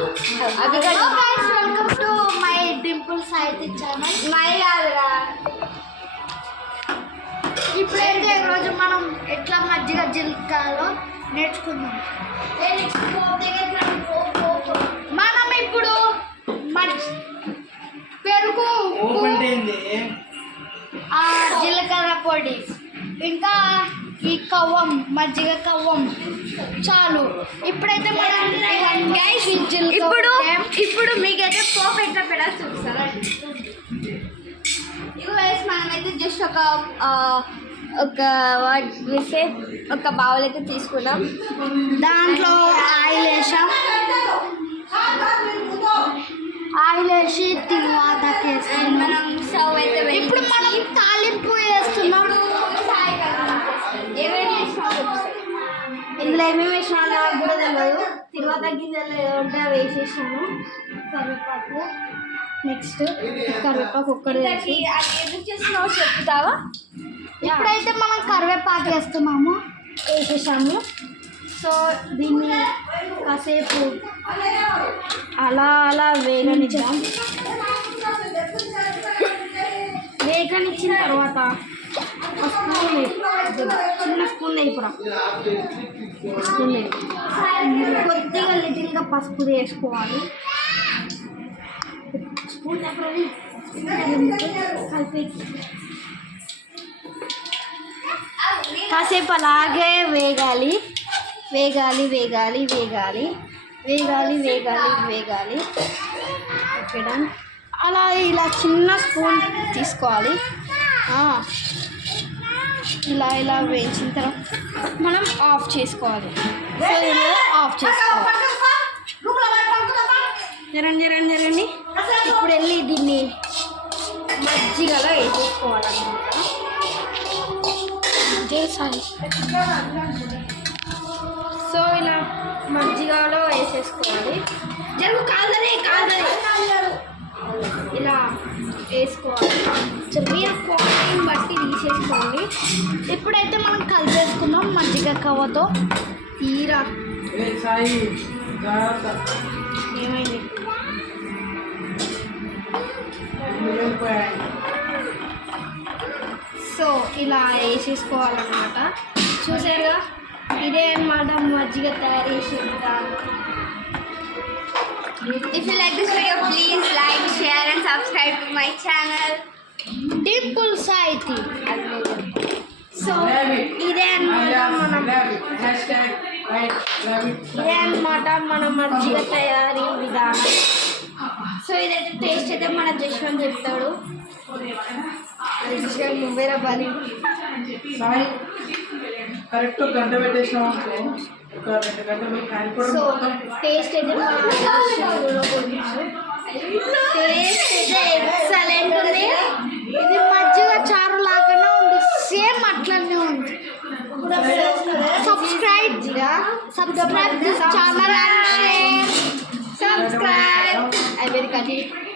Welcome to my Dimple సాహితీ channel. My కాదురా. ఇప్పుడైతే ఈరోజు మనం ఎట్లా మజ్జిగ జీలకర్రలో నేర్చుకుందాం. మనం ఇప్పుడు పెరుగు, జీలకర్ర పొడి, ఇంకా ఈ కవ్వం, మజ్జిగ కవ్వం చాలు. ఇప్పుడైతే మనం ఇప్పుడు మీకైతే పోపు ఎట్లా పెట్టాలి చూపిస్తారా? ఇవైతే మనమైతే జస్ట్ ఒక బౌల్ అయితే తీసుకున్నాం. దాంట్లో ఆయిల్ వేసాం. ఆయిల్ వేసి తిరువాతకి మనం సర్వ్ అయితే ఇప్పుడు మనం తాలింపు వేస్తున్నాం. ఇందులో ఏమేమి వేసినా నాకు కూడా తెలియదు. తిరువాత గింజలు ఉంటే వేసేసాను. కరివేపాకు, నెక్స్ట్ కరివేపాకు ఒక్కటి అది ఎందుకు చేస్తున్నావో చెప్తావా? ఇప్పుడైతే మనం కరివేపాకు వేస్తున్నాము, వేసేసాము. సో దీన్ని కాసేపు అలా వేగనిచ్చాం. వేగనిచ్చిన తర్వాత చిన్న స్పూన్ వేయపురా, స్పూన్ కొద్దిగా లిటిల్గా పసుపు వేసుకోవాలి. స్పూన్ కలిపి కాసేపు అలాగే వేగాలి. ఓకేనా? అలా ఇలా చిన్న స్పూన్ తీసుకోవాలి. ఇలా వేయించిన తర్వాత మనం ఆఫ్ చేసుకోవాలి. సో ఇలా ఆఫ్ చేసుకోవాలి. జరండి. ఇప్పుడు వెళ్ళి దీన్ని మజ్జిగలో వేసేసుకోవాలన్నమాట. సో ఇలా మజ్జిగలో వేసేసుకోవాలి. కాదరే ఇలా వేసుకోవాలి. మీరు క్వాంటిటీని బట్టి తీసేసుకోండి. ఇప్పుడైతే మనం కలిపేసుకున్నాం మజ్జిగ కవ్వతో. తీరా ఏమైంది? సో ఇలా వేసేసుకోవాలన్నమాట. చూసారుగా, ఇదే అన్నమాట మజ్జిగ తయారు చేసే విధానం. If you like this video, please like, share and subscribe to my channel Dimple సాహితీ. సో ఇదే అన్నమాట మన మజ్జిగ తయారీ విధానం. సో ఇదైతే టేస్ట్ అయితే మన జశ్వంత్ చెప్తాడు. నువ్వేరా బలి. కరెక్ట్ గంట పెట్టేసినాం. సో టేస్ట్ అయితే టేస్ట్ అయితే ఎక్సలెంట్ ఉంది. ఇది మజ్జిగ చారు లాగానే ఉంది, సేమ్ అట్లనే ఉంది. Subscribe this channel and share. Subscribe.